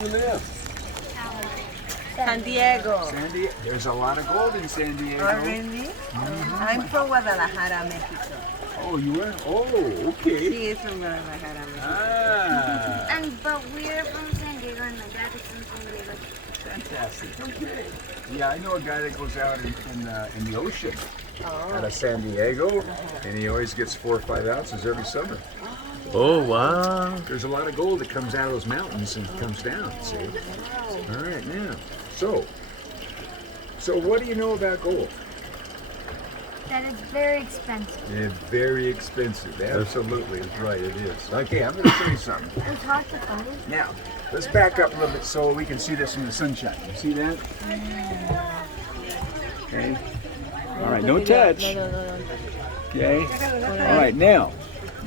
You live? San Diego. There's a lot of gold in San Diego. Oh, really? I'm from Guadalajara, Mexico. Oh, you were? Oh, okay. She is from Guadalajara, Mexico. Ah, But we're from San Diego and my dad is from San Diego. fantastic. Okay. Yeah, I know a guy that goes out in the ocean out of San Diego, and he always gets 4 or 5 ounces every summer. Oh, wow. There's a lot of gold that comes out of those mountains and comes down, see? All right, now, so what do you know about gold? That is very expensive. It's very expensive. Absolutely, is right, it is. Okay, I'm going to show you something. It's hard to find. Now, let's back up a little bit so we can see this in the sunshine. You see that? Okay. All right, don't touch. Okay. All right, now,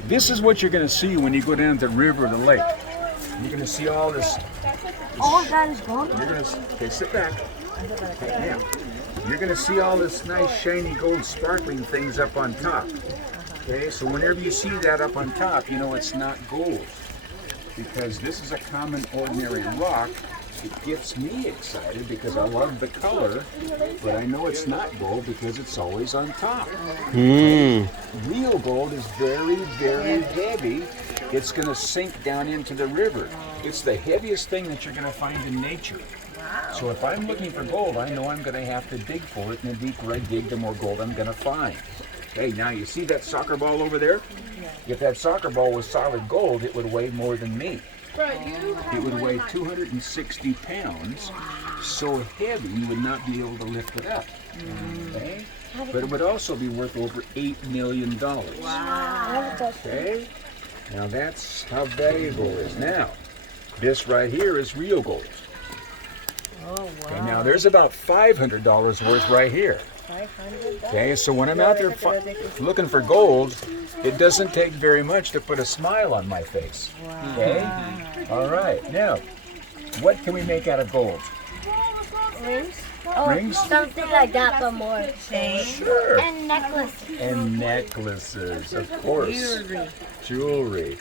this is what you're going to see when you go down to the river or the lake. You're going to see all this. All that is gold? You're going to, okay, sit back. Okay, now, you're going to see all this nice, shiny, gold, sparkling things up on top. Okay, so whenever you see that up on top, you know it's not gold. Because this is a common, ordinary rock. It gets me excited because I love the color, but I know it's not gold because it's always on top. Real gold is very, very heavy. It's going to sink down into the river. It's the heaviest thing that you're going to find in nature. So if I'm looking for gold, I know I'm going to have to dig for it, and the deeper I dig, the more gold I'm going to find. Okay, now you see that soccer ball over there? If that soccer ball was solid gold, it would weigh more than me. It would weigh 260 pounds, so heavy you would not be able to lift it up. Okay? But it would also be worth over $8 million. Wow. Okay? Now that's how valuable it is. Now, this right here is real gold. Oh, wow. Okay, now there's about $500 worth right here. 500? Okay, so when I'm out there looking for gold, it doesn't take very much to put a smile on my face. Okay? All right, now, what can we make out of gold? Rings? Rings? Something like that, but more. Sure. And necklaces. And necklaces, of course. Jewelry. Jewelry.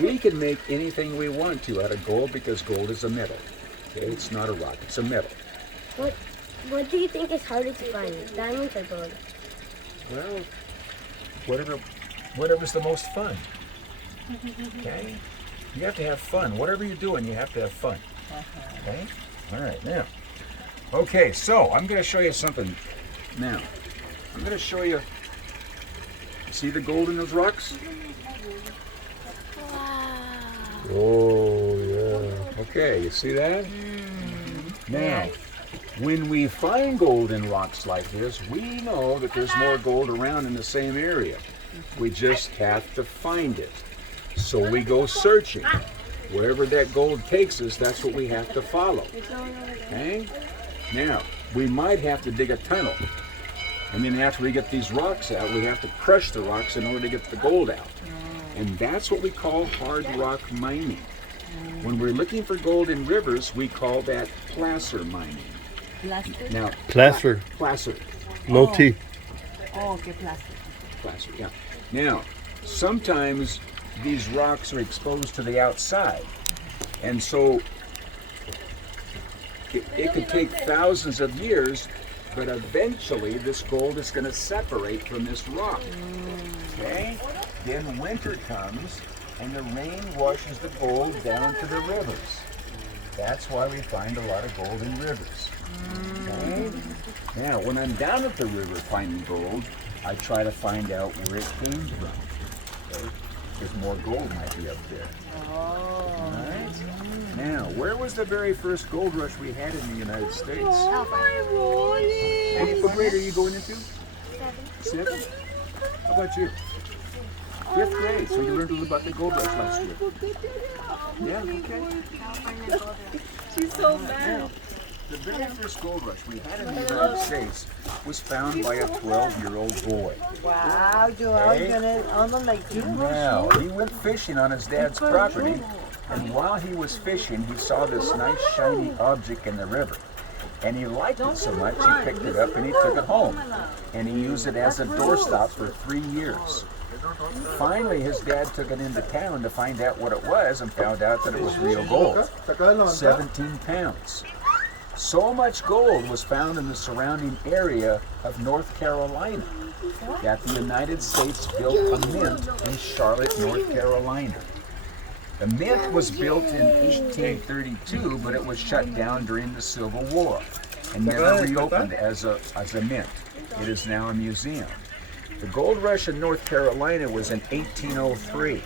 We can make anything we want to out of gold because gold is a metal. Okay, it's not a rock, it's a metal. What do you think is harder to find, diamonds or gold? Well, whatever's the most fun. Okay? You have to have fun. Whatever you're doing, you have to have fun. Okay? All right, now. Okay, so I'm going to show you something now. I'm going to show you, see the gold in those rocks? Wow. Oh, yeah. Okay, you see that? Now, when we find gold in rocks like this, we know that there's more gold around in the same area. We just have to find it. So we go searching. Wherever that gold takes us, that's what we have to follow. Okay? Now, we might have to dig a tunnel. And then after we get these rocks out, we have to crush the rocks in order to get the gold out. And that's what we call hard rock mining. When we're looking for gold in rivers, we call that placer mining. Plaster? Now, Placer. placer. No T. Oh, okay, plaster. Placer, yeah. Now, sometimes these rocks are exposed to the outside. And so it could take thousands of years, but eventually this gold is going to separate from this rock. Okay? Then winter comes and the rain washes the gold down to the rivers. That's why we find a lot of gold in rivers. Okay? Now, when I'm down at the river finding gold, I try to find out where it came from. Okay? Because more gold might be up there. All right? Now, where was the very first gold rush we had in the United States? What grade are you going into? 7th? How about you? 5th grade. So you learned a little about the gold rush last year. Yeah, okay. She's so bad. The very first gold rush we had in the United States was found by a 12-year-old boy. Wow, you are gonna on the lake. Now, he went fishing on his dad's property, and while he was fishing, he saw this nice shiny object in the river. And he liked it so much, he picked it up and he took it home. And he used it as a doorstop for 3 years. Finally, his dad took it into town to find out what it was and found out that it was real gold. 17 pounds. So much gold was found in the surrounding area of North Carolina that the United States built a mint in Charlotte, North Carolina. The mint was built in 1832, but it was shut down during the Civil War and never reopened as a mint. It is now a museum. The gold rush in North Carolina was in 1803.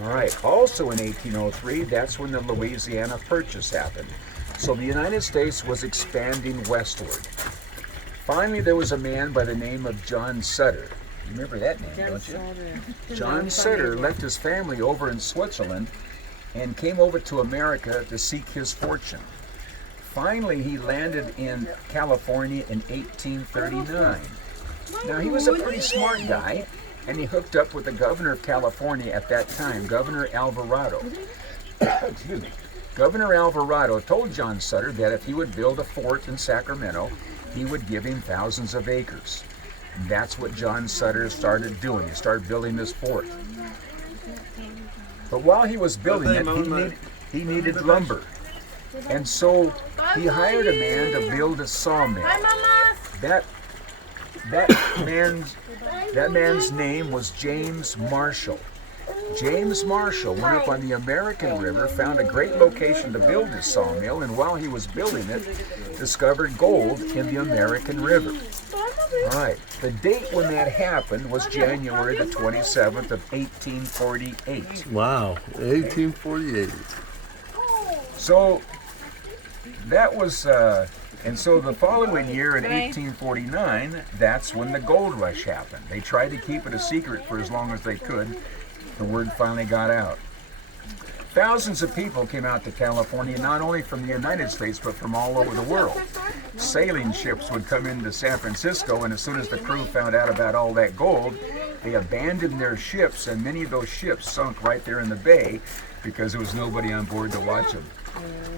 All right, also in 1803, that's when the Louisiana Purchase happened. So the United States was expanding westward. Finally, there was a man by the name of John Sutter. You remember that name, don't you? John Sutter left his family over in Switzerland and came over to America to seek his fortune. Finally, he landed in California in 1839. Now, he was a pretty smart guy, and he hooked up with the governor of California at that time, Governor Alvarado. Excuse me. Governor Alvarado told John Sutter that if he would build a fort in Sacramento, he would give him thousands of acres. And that's what John Sutter started doing. He started building this fort. But while he was building it, he needed lumber. And so he hired a man to build a sawmill. That man's name was James Marshall. James Marshall went up on the American River, found a great location to build his sawmill, and while he was building it, discovered gold in the American River. All right, the date when that happened was January the 27th of 1848. Wow, 1848. So that was, and so the following year in 1849, that's when the gold rush happened. They tried to keep it a secret for as long as they could. The word finally got out. Thousands of people came out to California, not only from the United States, but from all over the world. Sailing ships would come into San Francisco, and as soon as the crew found out about all that gold, they abandoned their ships, and many of those ships sunk right there in the bay because there was nobody on board to watch them.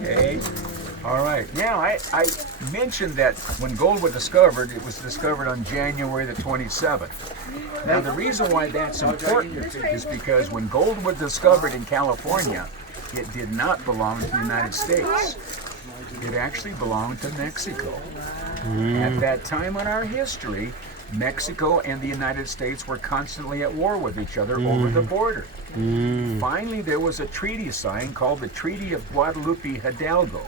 Okay? All right. Now, I mentioned that when gold was discovered, it was discovered on January the 27th. Now, the reason why that's important is because when gold was discovered in California, it did not belong to the United States. It actually belonged to Mexico. At that time in our history, Mexico and the United States were constantly at war with each other over the border. Finally, there was a treaty signed called the Treaty of Guadalupe Hidalgo.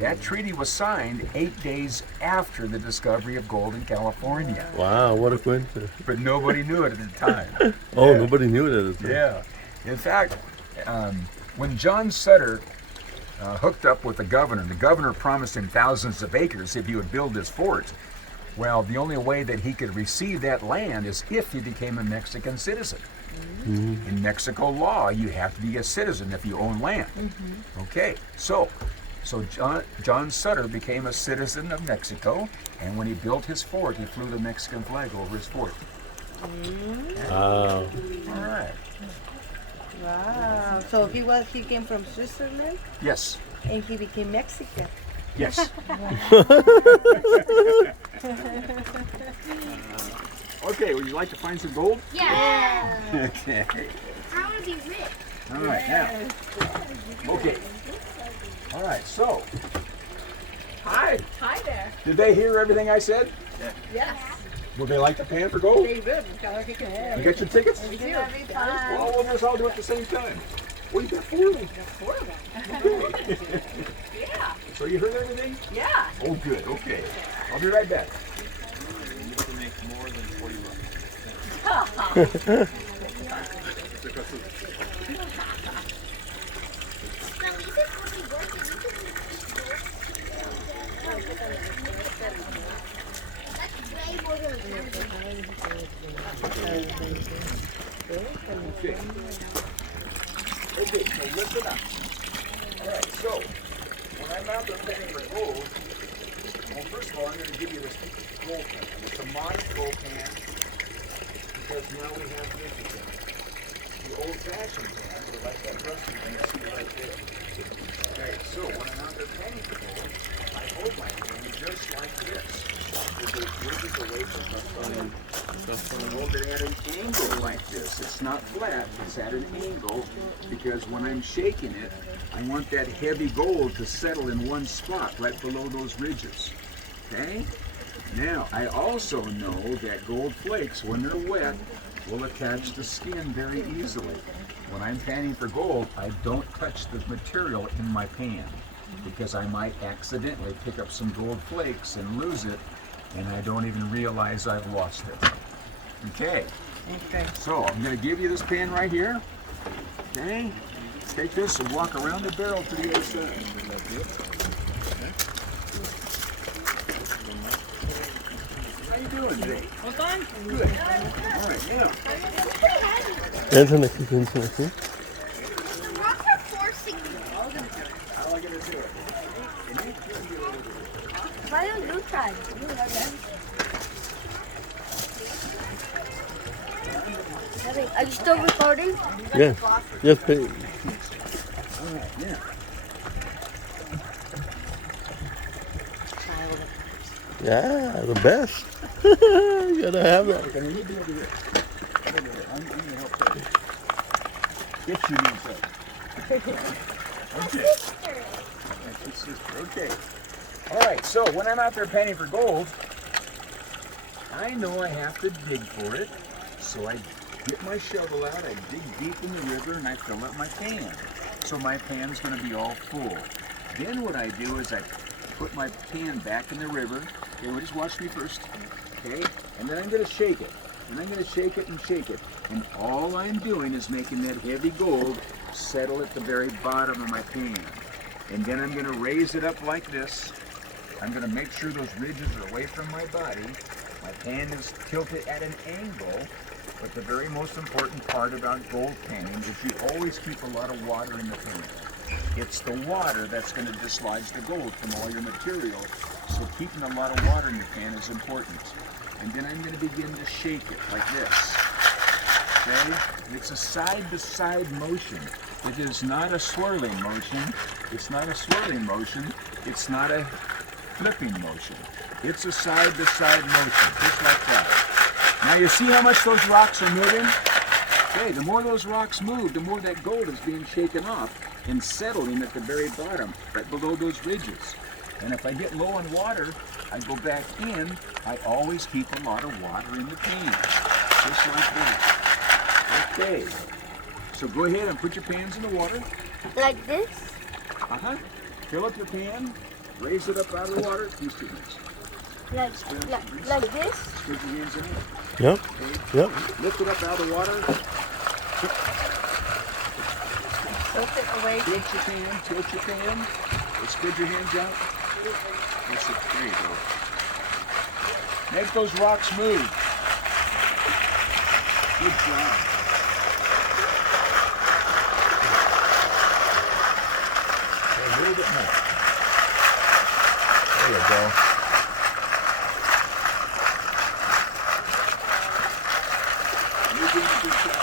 That treaty was signed 8 days after the discovery of gold in California. Wow, what a coincidence. But nobody knew it at the time. Oh, nobody knew it at the time. Yeah. In fact, when John Sutter hooked up with the governor promised him thousands of acres if he would build his fort. Well, the only way that he could receive that land is if he became a Mexican citizen. In Mexico law, you have to be a citizen if you own land. Okay, so John Sutter became a citizen of Mexico, and when he built his fort, he flew the Mexican flag over his fort. Wow. All right. Wow. So he came from Switzerland Yes. and he became Mexican. Yes. Okay, would you like to find some gold? Yeah. Okay. I want to be rich. All right, now. Okay. All right, so. Hi. Hi there. Did they hear everything I said? Yes. Would they like to pan for gold? They would. You got your tickets? Well, we'll just all do it at the same time. Well, you got 4 of them. Four of them. Okay. Yeah. So you heard everything? Yeah. Oh, good. Okay. I'll be right back. Okay, so listen up. All right, so when I'm out there looking for gold, well, first of all, I'm going to give you this gold pan. It's a modern gold pan because now we have this again. The old-fashioned pans are like that rusty thing you see right there. Okay, so when I'm out there panning for gold, I hold my pan just like this. It goes away from the Hold it at an angle like this. It's not flat, it's at an angle, because when I'm shaking it, I want that heavy gold to settle in one spot right below those ridges. Okay? Now, I also know that gold flakes, when they're wet, will attach to skin very easily. When I'm panning for gold, I don't touch the material in my pan, because I might accidentally pick up some gold flakes and lose it, and I don't even realize I've lost it. Okay, Okay. so I'm going to give you this pan right here. Okay, take this and walk around the barrel to the other side. How you doing today? Hold on. Good. All right, now. Entra aqui, entra aqui. The rocks are forcing me. How am I going to do it? Why don't you try? Are you still recording? Yeah. Yes, please. All right, now. Yeah, the best. You gotta have that. Okay, you do over here. I'm going to help you. Get you inside. Okay. That's your sister. Okay. All right, so when I'm out there panning for gold, I know I have to dig for it. So I get my shovel out, I dig deep in the river, and I fill up my pan. So my pan's going to be all full. Then what I do is I put my pan back in the river. Okay, well, just watch me first. Okay, and then I'm going to shake it. And I'm going to shake it and shake it. And all I'm doing is making that heavy gold settle at the very bottom of my pan. And then I'm going to raise it up like this. I'm going to make sure those ridges are away from my body. My pan is tilted at an angle. But the very most important part about gold panning is you always keep a lot of water in the pan. It's the water that's going to dislodge the gold from all your material. So keeping a lot of water in the pan is important. And then I'm going to begin to shake it like this. Okay? It's a side-to-side motion. It is not a swirling motion. It's not a swirling motion. It's not a flipping motion. It's a side-to-side motion, just like that. Now you see how much those rocks are moving? Okay, the more those rocks move, the more that gold is being shaken off and settling at the very bottom, right below those ridges. And if I get low on water, I go back in. I always keep a lot of water in the pan, just like that. Okay, so go ahead and put your pans in the water. Like this? Uh-huh. Fill up your pan, raise it up out of the water. These two hands. Like this? Squeeze your hands in it. Yep. Okay. Yep. Lift it up out of the water. Tilt it away. Tilt your pan, tilt your pan. And spread your hands out. That's it. There you go. Make those rocks move. Good job. A little bit more. There you go. You're doing a good job.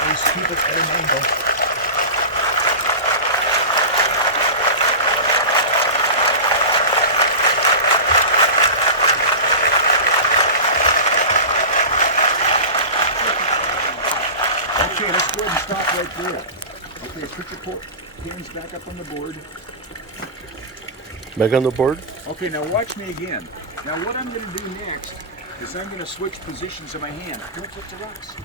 Always keep it at an angle. Okay, let's go ahead and stop right there. Okay, put your pins back up on the board. Back on the board. Okay, now watch me again. Now what I'm going to do next is I'm going to switch positions of my hand. Don't touch the rocks.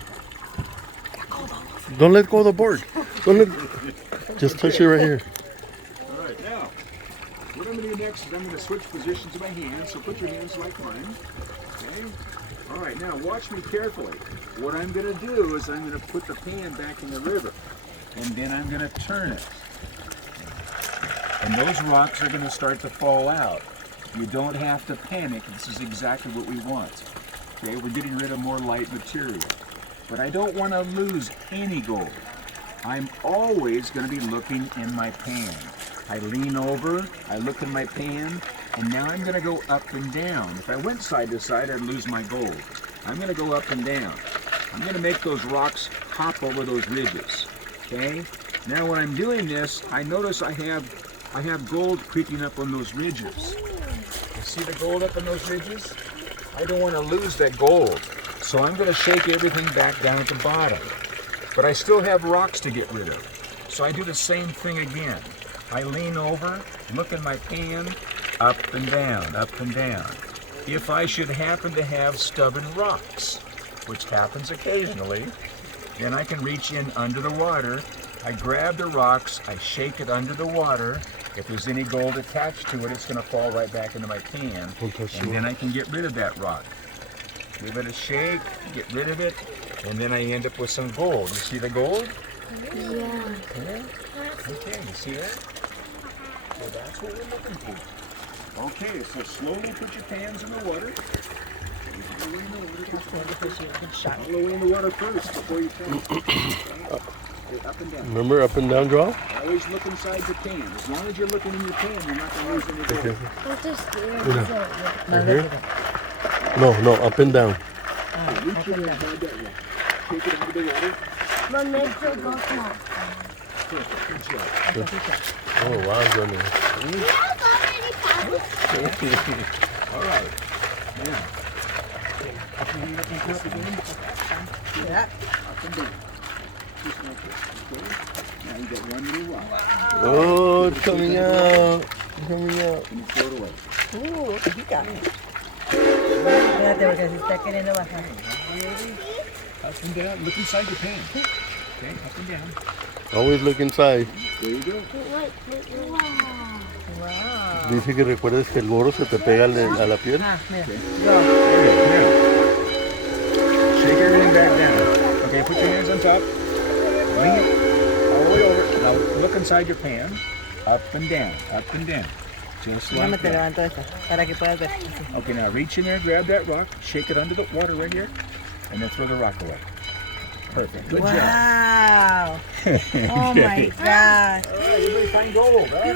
Don't let go of the board. Don't let. Just touch it right here. All right, now what I'm going to do next is I'm going to switch positions of my hands. So put your hands like mine. Okay. All right, now watch me carefully. What I'm going to do is I'm going to put the pan back in the river, and then I'm going to turn it. And those rocks are going to start to fall out. You don't have to panic. This is exactly what we want. Okay, we're getting rid of more light material. But I don't want to lose any gold. I'm always going to be looking in my pan. I lean over, I look in my pan, and now I'm going to go up and down. If I went side to side, I'd lose my gold. I'm going to go up and down. I'm going to make those rocks hop over those ridges. Okay? Now when I'm doing this, I notice I have I have gold creeping up on those ridges. You see the gold up on those ridges? I don't want to lose that gold. So I'm going to shake everything back down at the bottom. But I still have rocks to get rid of. So I do the same thing again. I lean over, look in my pan, up and down, up and down. If I should happen to have stubborn rocks, which happens occasionally, then I can reach in under the water. I grab the rocks, I shake it under the water. If there's any gold attached to it, it's going to fall right back into my pan. And then I can get rid of that rock. Give it a shake, get rid of it, and then I end up with some gold. You see the gold? Yeah. Okay, okay, you see that? So that's what we're looking for. Okay, so slowly put your pans in the water. All the way in the water. All the way in the water first before you pan. Okay, up and down. Remember up and down draw? Always look inside your pan. As long as you're looking in your pan, you're not going to lose any gold. That's just scared. Right here? No, up and down. Reach in and grab that rock. Take it under the water. But make sure go small. Perfect, good job. Oh, wow, goodness. Yes, already passed. All right. Now, up and down, up again. Yeah. Up and down. Just like this, okay? Now you got one little rock. Oh, it's coming out. It's coming out. And you throw it away. He got it. Espérate, porque se está queriendo bajar. Up and down. Look inside your pan. Okay, up and down. Always look inside. There you go. Wow. Dice que recuerdes que el gorro se te pega a la piel. Ah, mira. Okay, now. Shake everything back down. Okay, put your hands on top. Lean it all the way over. Now look inside your pan. Up and down. Up and down. Just Déjame like te that. levanto esta para que puedas ver. Así. Okay, now reach in there, grab that rock, shake it under the water right here, and then throw the rock away. Perfect. Good job. Wow. Oh my God. Everybody find gold, huh?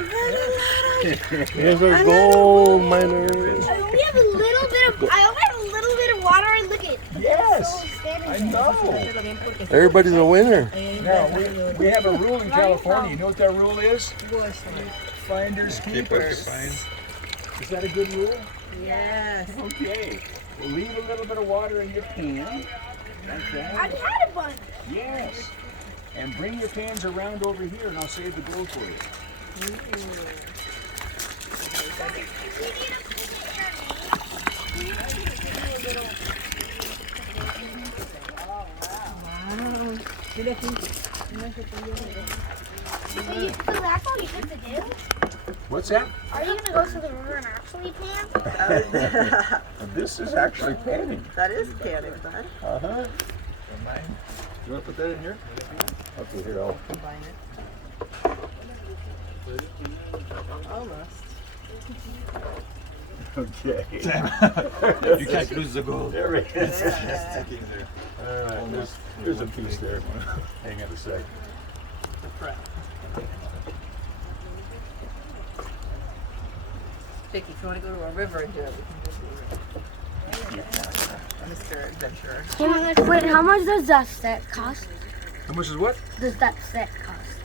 Here's our gold miner. I only have a little bit of water and look at Yes, I know. Everybody's a winner. Now, we have a rule in California. You know what that rule is? Finders keepers. Is that a good rule? Yes. Okay. We'll leave a little bit of water in your pan. Like that. I've had a bunch. Yes. And bring your pans around over here and I'll save the gold for you. So that's all you have to do? What's that? Are you gonna go to the river and actually pan? This is actually panning. That is canning, bud. Uh-huh. You want to put that in here? Okay, here, I'll... Combine it. Almost. Okay. You can't lose the gold. There it is. Sticking there. All right, there's a piece there. Hang on a sec. Vicky, if you want to go to a river and do it, we can go to a river. Mr. Adventurer. Wait, how much does that set cost? How much is what? Does that set cost?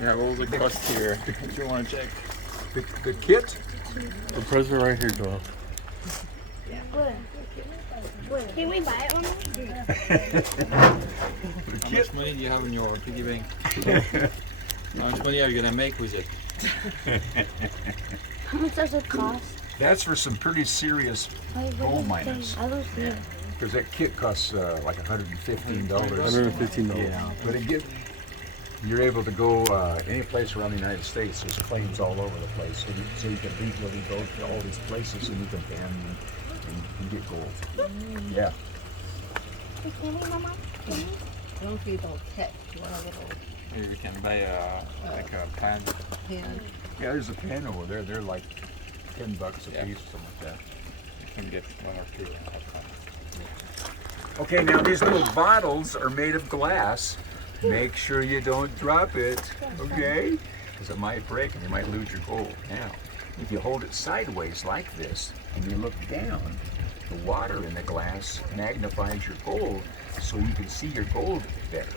Yeah, what was the cost here? If you want to check. The kit? The present right here, Joel. Can we buy it one? How much money do you have in your piggy bank? How much money are you gonna make with it? How much does it cost? That's for some pretty serious gold miners. I don't see it. Because that kit costs like $115. $115. Yeah, but you're able to go any place around the United States. There's claims all over the place, so you can legally go to all these places and you can pan and get gold. Yeah. Can we, Mama? Can we? I don't feel about tech. You want a little Maybe we can buy a pan. pan. Yeah, there's a pan over there. They're like $10 a piece, something like that. You can get one or two. Okay, now these little bottles are made of glass. Make sure you don't drop it, okay? Because it might break and you might lose your gold. Now, if you hold it sideways like this and you look down, the water in the glass magnifies your gold so you can see your gold better.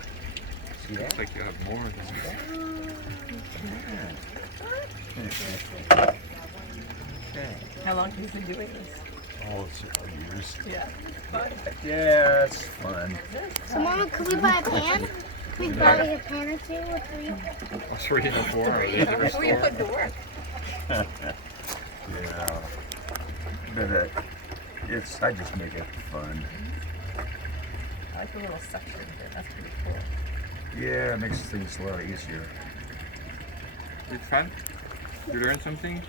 Yeah. Looks like you have more than Okay. How long have you been doing this? Oh, several years. Yeah. Fun. Yeah, it's fun. So, Mama, could we buy a pan? Could we buy a pan or two or three? Oh, 3 and 4 are they? Who are you putting to work? Yeah. But I just make it fun. I like the little section here. That's pretty cool. Yeah, it makes things a lot easier. It's fun. You learn something?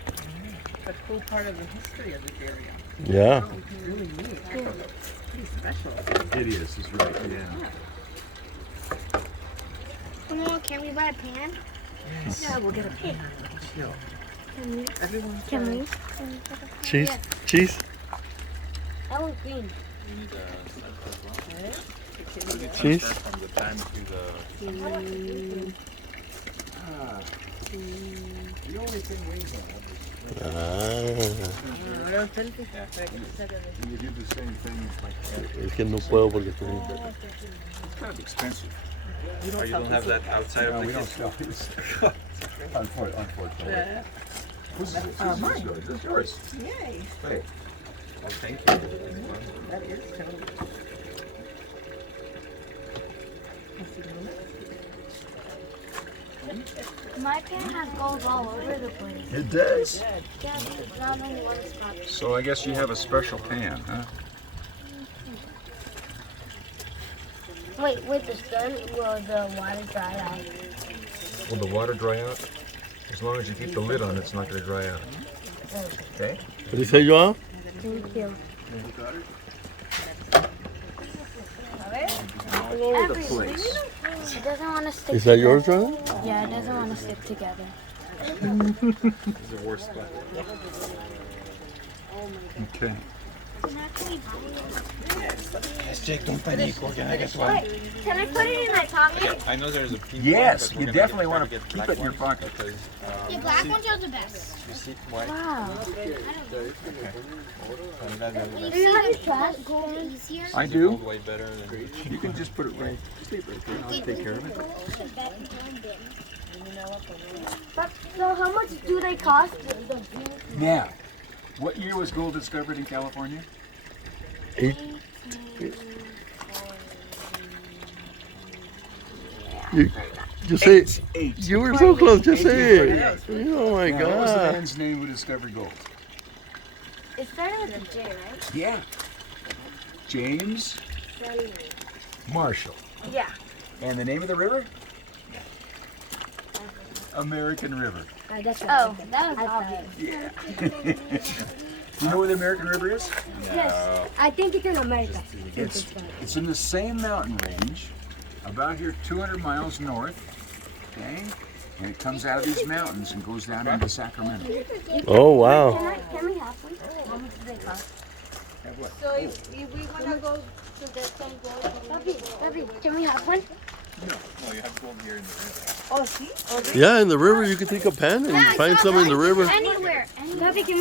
It's a cool part of the history of this area. Yeah. It's really neat. Pretty special. It is, it's right, yeah. Mama, can we buy a pan? Yeah, we'll get a pan. Everyone's Can we? Cheese? Cheese? I want green. You need a Cheese? from the pan to the. The only thing we have Ah. is you do the same thing like that. Es que no puedo porque estoy... It's kind of expensive. Oh, you don't have that outside of No, the we don't kitchen? sell these. Unfortunately. Yeah. Whose is it? Mine. This is yours. Yay. Hey. Oh, thank you. That is totally. My pan has gold all over the place. It does. Yeah, it's not only one spot. So I guess you have a special pan, huh? Wait, with the sun, will the water dry out? Will the water dry out? As long as you keep the lid on, it's not going to dry out. Okay? What do you say, Joao? Thank you. All over the place. It doesn't want to stick Is that yours, Joao? Yeah, it doesn't want to stick together. This is the worst spot. Okay. Yes, Jake, don't panic. We're gonna get one. Wait, can I put it in my pocket? I know there's a pink Yes, one, but you we're definitely gonna want to get keep black it in your ones pocket. Because, The black ones are the best. you see white. Wow. And that Do you have trash go easier? I is do. way better than. You can just put it right, sleep right there. I'll take care of it. So how much do they cost? Now, what year was gold discovered in California? Just say, Eight. you were so close, just say it. Oh my Now, what was the God. man's name who discovered gold? It started with a J, right? Yeah. James Marshall. Yeah. And the name of the river? American River. That's right. Oh, that was obvious. Yeah. You know where the American River is? Yes, I think it's in America. It's in the same mountain range, about here 200 miles north, okay? And it comes out of these mountains and goes down into Sacramento. Oh, wow. Can we have one? How much do they cost? So if we want to go to get some gold, Papi, can we have one? No, you have gold here in the river. Oh, see? Yeah, in the river you can take a pen and find some in the river. Anywhere. Papi, can we